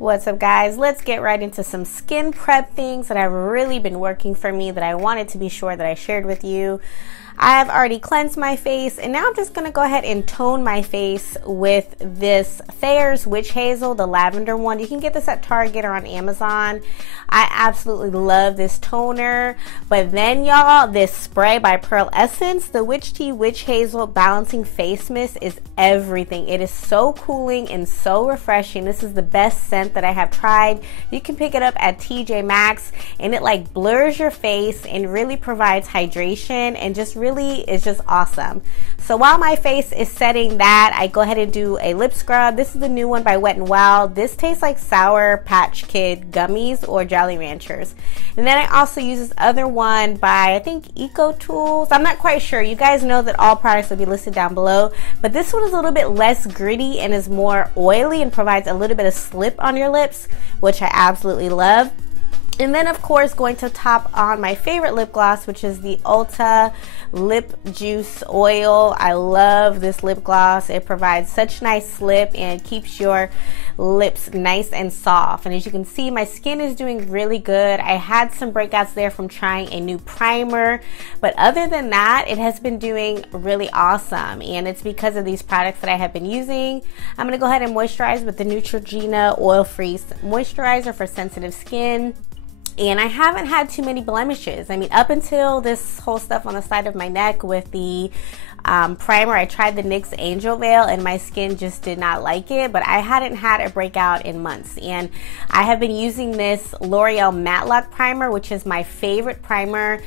What's up, guys? Let's get right into some skin prep things that have really been working for me that I wanted to be sure that I shared with you. I've already cleansed my face, and now I'm just going to go ahead and tone my face with this Thayers Witch Hazel, the lavender one. You can get this at Target or on Amazon. I absolutely love this toner. But then, y'all, this spray by Pearlessence, the Witch Tea Witch Hazel Balancing Face Mist, is everything. It is so cooling and so refreshing. This is the best scent that I have tried. You can pick it up at TJ Maxx, and it like blurs your face and really provides hydration and just really is just awesome. So while my face is setting that, I go ahead and do a lip scrub. This is the new one by Wet n Wild. This tastes like Sour Patch Kid gummies or Jolly Ranchers. And then I also use this other one by, I think, Eco Tools. I'm not quite sure. You guys know that all products will be listed down below, but this one is a little bit less gritty and is more oily and provides a little bit of slip on your lips, which I absolutely love. And then, of course, going to top on my favorite lip gloss, which is the Ulta Lip Juice Oil. I love this lip gloss. It provides such nice slip and keeps your lips nice and soft. And as you can see, my skin is doing really good. I had some breakouts there from trying a new primer, but other than that, it has been doing really awesome. And it's because of these products that I have been using. I'm going to go ahead and moisturize with the Neutrogena Oil-Free Moisturizer for sensitive skin. And I haven't had too many blemishes. I mean, up until this whole stuff on the side of my neck with the primer, I tried the NYX Angel Veil and my skin just did not like it, but I hadn't had a breakout in months. And I have been using this L'Oreal Matte Lock Primer, which is my favorite primer.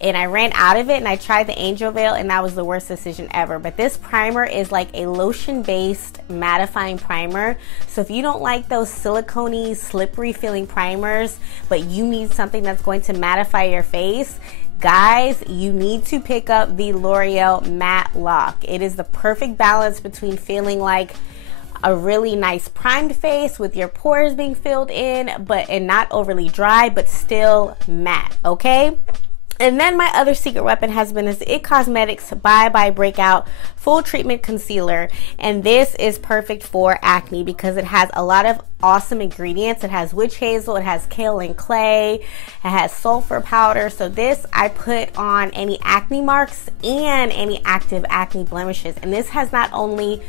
And I ran out of it and I tried the Angel Veil and that was the worst decision ever. But this primer is like a lotion-based mattifying primer. So if you don't like those silicone-y, slippery feeling primers, but you need something that's going to mattify your face, guys, you need to pick up the L'Oreal Matte Lock. It is the perfect balance between feeling like a really nice primed face with your pores being filled in, and not overly dry, but still matte, okay? And then my other secret weapon has been this IT Cosmetics Bye Bye Breakout Full Treatment Concealer. And this is perfect for acne because it has a lot of awesome ingredients. It has witch hazel, it has kale and clay, it has sulfur powder. So this I put on any acne marks and any active acne blemishes. And this has not only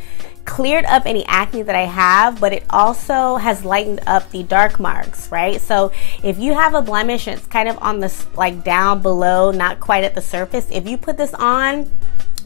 cleared up any acne that I have, but it also has lightened up the dark marks, right? So if you have a blemish and it's kind of on the like down below, not quite at the surface, if you put this on,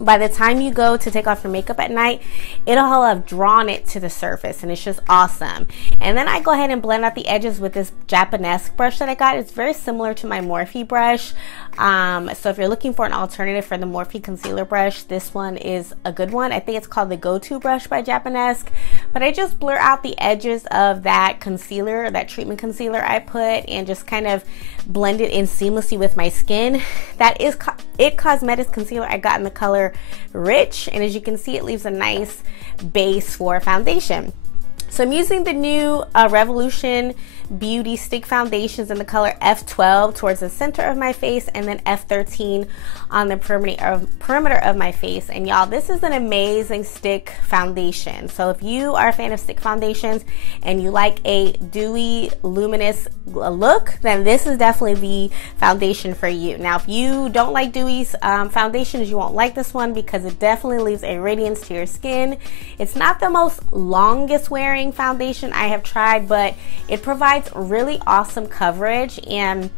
by the time you go to take off your makeup at night, it'll have drawn it to the surface and it's just awesome. And then I go ahead and blend out the edges with this Japonesque brush that I got. It's very similar to my Morphe brush. So if you're looking for an alternative for the Morphe concealer brush, this one is a good one. I think it's called the Go To Brush by Japonesque. But I just blur out the edges of that concealer, that treatment concealer I put, and just kind of blend it in seamlessly with my skin. That is IT Cosmetics concealer I got in the color Rich, and as you can see, it leaves a nice base for foundation. So I'm using the new Revolution Beauty Stick Foundations in the color F12 towards the center of my face, and then F13 on the perimeter of my face. And y'all, this is an amazing stick foundation. So if you are a fan of stick foundations and you like a dewy, luminous look, then this is definitely the foundation for you. Now, if you don't like dewy foundations, you won't like this one because it definitely leaves a radiance to your skin. It's not the most longest wearing foundation I have tried, but it provides really awesome coverage, and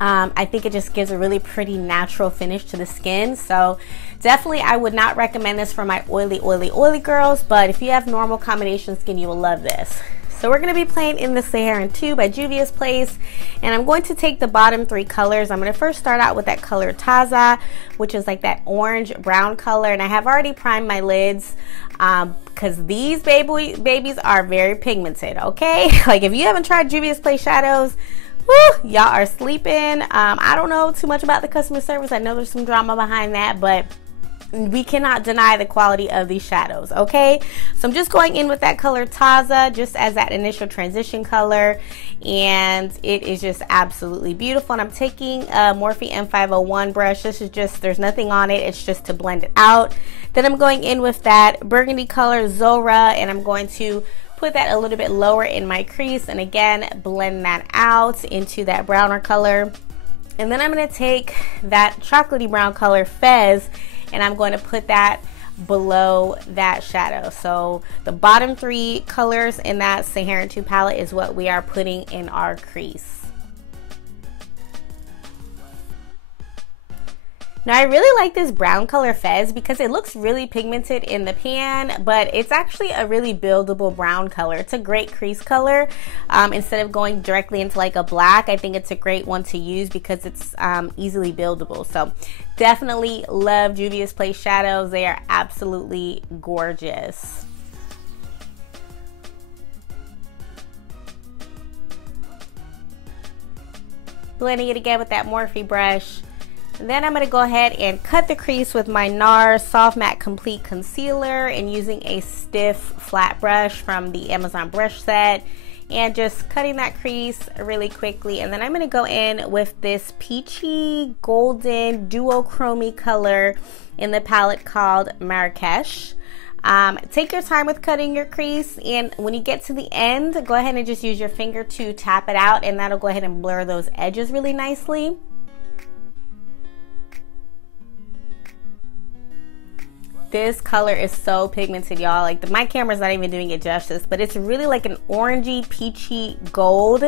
I think it just gives a really pretty natural finish to the skin. So definitely I would not recommend this for my oily girls, but if you have normal combination skin, you will love this. So we're going to be playing in the Saharan 2 by Juvia's Place, and I'm going to take the bottom three colors. I'm going to first start out with that color Taza, which is like that orange brown color, and I have already primed my lids because these babies are very pigmented, okay? Like if you haven't tried Juvia's Place shadows, woo, y'all are sleeping. I don't know too much about the customer service. I know there's some drama behind that, but we cannot deny the quality of these shadows, okay? So I'm just going in with that color Taza just as that initial transition color, and it is just absolutely beautiful. And I'm taking a Morphe M501 brush. This is just, there's nothing on it, it's just to blend it out. Then I'm going in with that burgundy color Zohra, and I'm going to put that a little bit lower in my crease, and again, blend that out into that browner color. And then I'm going to take that chocolatey brown color Fez, and I'm going to put that below that shadow. So the bottom 3 colors in that Saharan 2 palette is what we are putting in our crease. Now I really like this brown color Fez because it looks really pigmented in the pan, but it's actually a really buildable brown color. It's a great crease color. Instead of going directly into like a black, I think it's a great one to use because it's easily buildable. So definitely love Juvia's Place shadows. They are absolutely gorgeous. Blending it again with that Morphe brush. And then I'm going to go ahead and cut the crease with my NARS Soft Matte Complete concealer, and using a stiff flat brush from the Amazon brush set, and just cutting that crease really quickly. And then I'm going to go in with this peachy golden duochrome color in the palette called Marrakesh. Take your time with cutting your crease, and when you get to the end, go ahead and just use your finger to tap it out, and that'll go ahead and blur those edges really nicely. This color is so pigmented, y'all. Like my camera's not even doing it justice, but it's really like an orangey, peachy gold.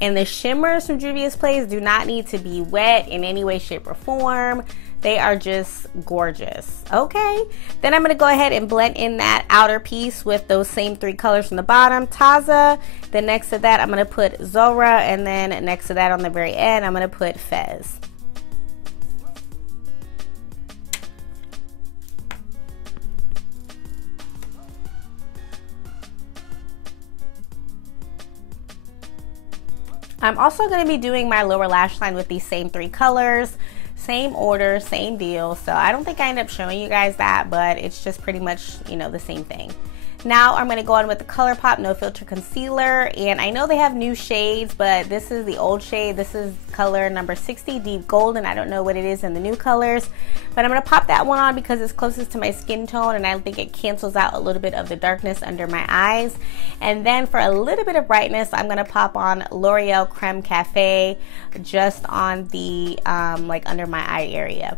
And the shimmers from Juvia's Place do not need to be wet in any way, shape, or form. They are just gorgeous. Okay, then I'm gonna go ahead and blend in that outer piece with those same 3 colors from the bottom, Taza. Then next to that, I'm gonna put Zohra, and then next to that on the very end, I'm gonna put Fez. I'm also going to be doing my lower lash line with these same 3 colors, same order, same deal. So I don't think I end up showing you guys that, but it's just pretty much, you know, the same thing. Now I'm going to go on with the ColourPop No Filter Concealer, and I know they have new shades, but this is the old shade. This is color number 60, Deep Golden. I don't know what it is in the new colors, but I'm going to pop that one on because it's closest to my skin tone, and I think it cancels out a little bit of the darkness under my eyes. And then for a little bit of brightness, I'm going to pop on L'Oreal Creme Cafe just on the like under my eye area.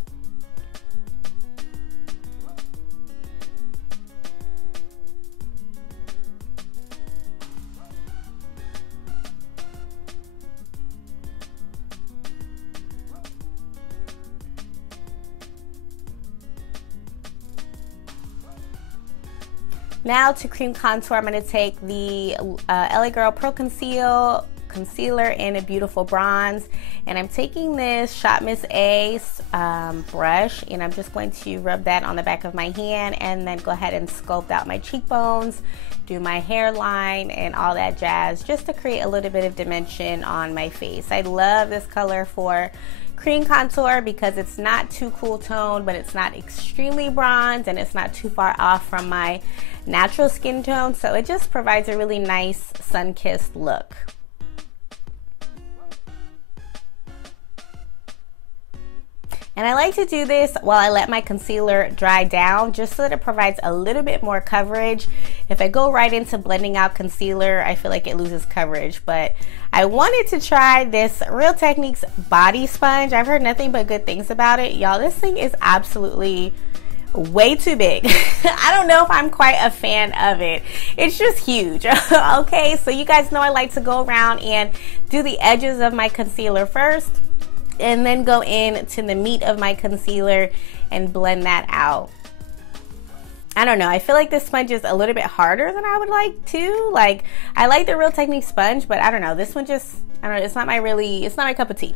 Now to cream contour, I'm going to take the LA Girl Pro Concealer in a beautiful bronze, and I'm taking this Shop Miss A brush, and I'm just going to rub that on the back of my hand, and then go ahead and sculpt out my cheekbones, do my hairline, and all that jazz, just to create a little bit of dimension on my face. I love this color for cream contour because it's not too cool tone, but it's not extremely bronze, and it's not too far off from my natural skin tone, so it just provides a really nice sun-kissed look. And I like to do this while I let my concealer dry down, just so that it provides a little bit more coverage. If I go right into blending out concealer, I feel like it loses coverage. But I wanted to try this Real Techniques body sponge. I've heard nothing but good things about it. Y'all, this thing is absolutely way too big. I don't know if I'm quite a fan of it. It's just huge. Okay, so you guys know I like to go around and do the edges of my concealer first, and then go in to the meat of my concealer and blend that out. I don't know, I feel like this sponge is a little bit harder than I would like to. Like, I like the Real Techniques sponge, but I don't know, this one just, I don't know, it's not my cup of tea.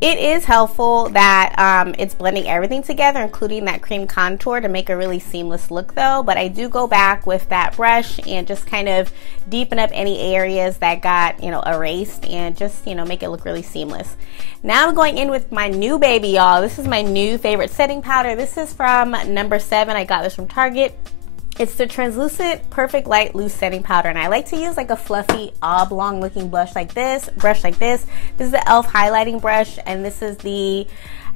It is helpful that it's blending everything together, including that cream contour, to make a really seamless look though. But I do go back with that brush and just kind of deepen up any areas that got, you know, erased, and just, you know, make it look really seamless. Now I'm going in with my new baby, y'all. This is my new favorite setting powder. This is from number 7. I got this from Target. It's the Translucent Perfect Light Loose Setting Powder, and I like to use like a fluffy oblong looking brush like this. This is the e.l.f. highlighting brush, and this is the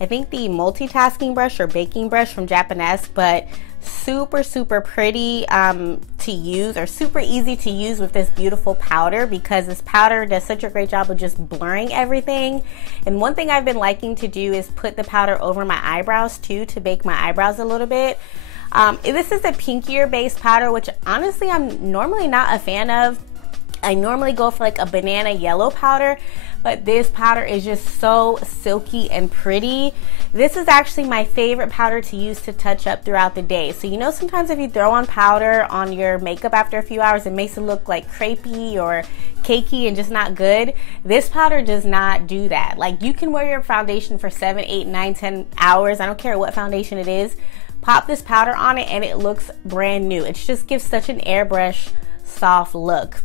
I think the multitasking brush or baking brush from Japonesque, but super pretty to use, or super easy to use with this beautiful powder, because this powder does such a great job of just blurring everything. And one thing I've been liking to do is put the powder over my eyebrows too, to bake my eyebrows a little bit. This is a pinkier base powder, which honestly I'm normally not a fan of. I normally go for like a banana yellow powder, but this powder is just so silky and pretty. This is actually my favorite powder to use to touch up throughout the day. So you know, sometimes if you throw on powder on your makeup after a few hours, it makes it look like crepey or cakey and just not good. This powder does not do that. Like, you can wear your foundation for 7, 8, 9, 10 hours. I don't care what foundation it is. Pop this powder on it and it looks brand new. It just gives such an airbrush soft look.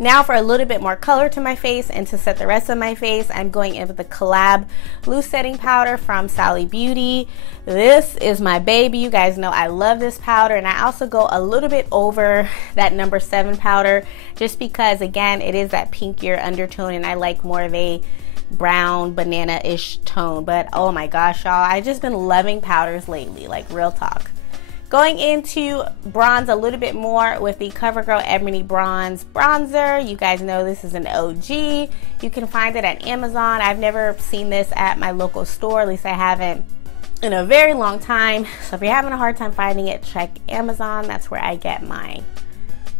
Now for a little bit more color to my face and to set the rest of my face, I'm going in with the Collab Loose Setting Powder from Sally Beauty. This is my baby. You guys know I love this powder, and I also go a little bit over that number 7 powder just because, again, it is that pinkier undertone and I like more of a brown banana-ish tone. But oh my gosh, y'all, I've just been loving powders lately, like real talk. Going into bronze a little bit more with the CoverGirl Ebony Bronze Bronzer. You guys know this is an OG. You can find it at Amazon. I've never seen this at my local store, at least I haven't in a very long time. So if you're having a hard time finding it, check Amazon. That's where I get mine.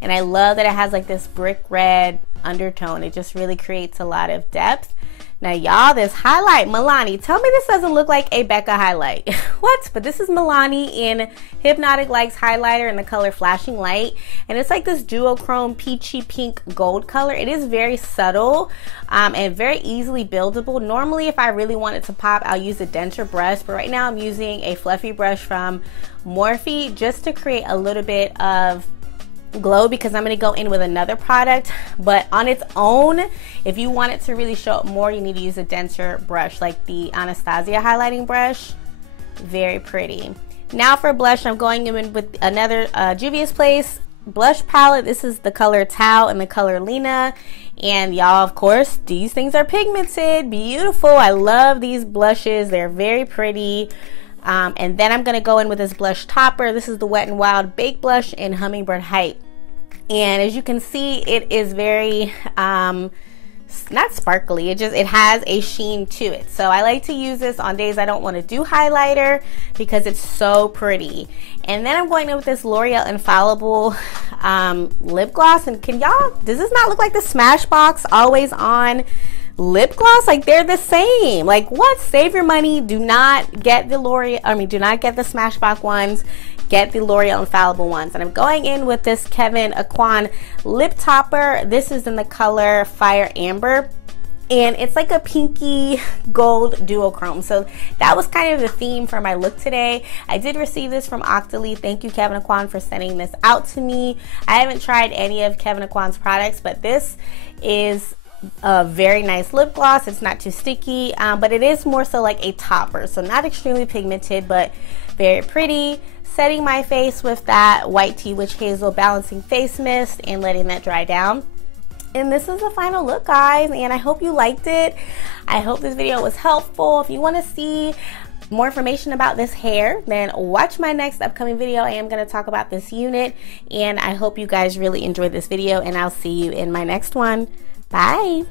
And I love that it has like this brick red undertone. It just really creates a lot of depth. Now y'all, this highlight, Milani, tell me this doesn't look like a Becca highlight. What? But this is Milani in Hypnotic Lights highlighter in the color Flashing Light. And it's like this duochrome peachy pink gold color. It is very subtle and very easily buildable. Normally, if I really want it to pop, I'll use a denser brush. But right now I'm using a fluffy brush from Morphe just to create a little bit of glow, because I'm going to go in with another product. But on its own, if you want it to really show up more, you need to use a denser brush like the Anastasia highlighting brush. Very pretty. Now for blush, I'm going in with another Juvia's Place blush palette. This is the color Tau and the color Lena. And y'all, of course, these things are pigmented. Beautiful. I love these blushes. They're very pretty. And then I'm going to go in with this blush topper. This is the Wet n Wild Baked Blush in Hummingbird Height. And as you can see, it is very, not sparkly. It has a sheen to it. So I like to use this on days I don't want to do highlighter because it's so pretty. And then I'm going in with this L'Oreal Infallible lip gloss. And can y'all, does this not look like the Smashbox Always On lip gloss? Like, they're the same. Like, what? Save your money. Do not get the do not get the Smashbox ones. Get the L'Oreal Infallible ones. And I'm going in with this Kevyn Aucoin lip topper. This is in the color Fire Amber. And it's like a pinky gold duochrome. So that was kind of the theme for my look today. I did receive this from Octoly. Thank you, Kevyn Aucoin, for sending this out to me. I haven't tried any of Kevyn Aucoin's products, but this is a very nice lip gloss. It's not too sticky, but it is more so like a topper. So not extremely pigmented, but very pretty. Setting my face with that White Tea Witch Hazel Balancing Face Mist and letting that dry down. And this is the final look, guys, and I hope you liked it. I hope this video was helpful. If you want to see more information about this hair, then watch my next upcoming video. I am going to talk about this unit, and I hope you guys really enjoyed this video, and I'll see you in my next one. Bye.